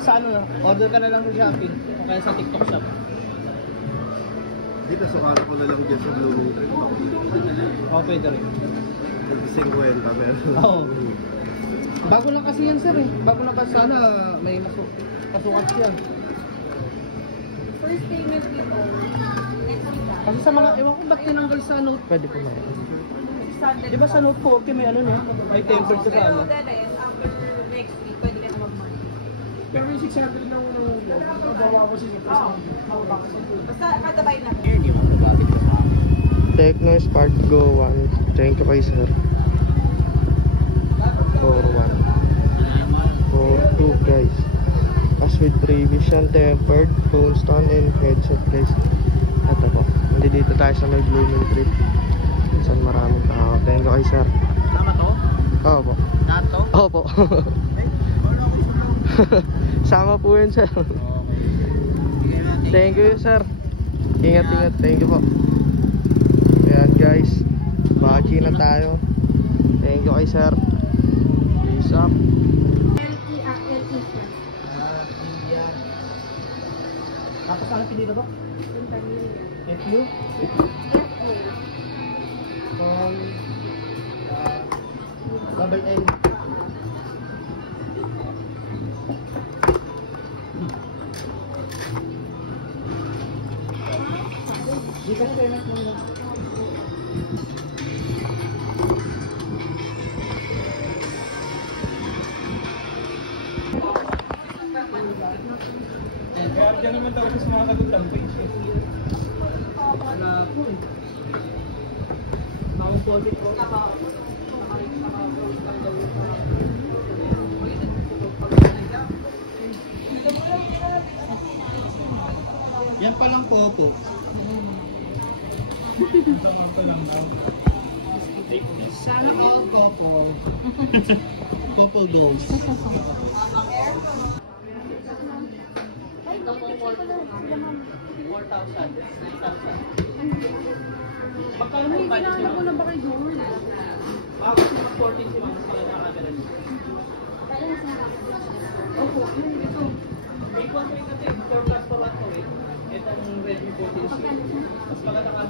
Sa ano na? Order ka na lang sa Shopee o kaya sa TikTok shop. Dito, sukala ko na lang dyan sa Blooming Tree. Oo, pwede rin. 50 pero... Oo. Bago lang kasi yan sir eh. Bago lang kasi sana may masukat yan. First payment dito, next week ah. Kasi sa mga, ewan ko ba't tinanggal sa Note? Pwede po na. Di ba sa Note 40 may ano no? May tempered sa Pero ano. the rest, after next week, pwede ka na mag-money. Pero yung 600 lang nabawa ko siya. Basta katabay na. Tecno Spark Go 1. Thank you kay sir. 41. 42 guys. As with Prevision, tempered, phone stand, and headset guys. Ito po. Hindi dito tayo sa may Blooming Tree. Saan maraming tao. Thank you kay sir. Tama to? Oo po. Lahat to? Oo po. Sama po yun sir. Thank you sir. Ingat. Thank you po. Ayan guys. Bachi na tayo. Thank you kay sir. Peace up. LE sir. Yan. Tapos ano pinito to? Thank you. Double N. Di ka na payment mo lang. Kaya dyan naman talaga sa mga kagundang page. Wala po eh. Ang posit ko. Yan palang popo. Sana all couple. Couple goals. Magkano mo ba? Kailangan ko na ba kay George? Bakit si Mas 14 si Ma'am? Mas pala nakakagala niyo. Opo, ito. May 1 kasi 4 plus 4 to eh. Itong Redmi 14C. Mas pala nakakagala.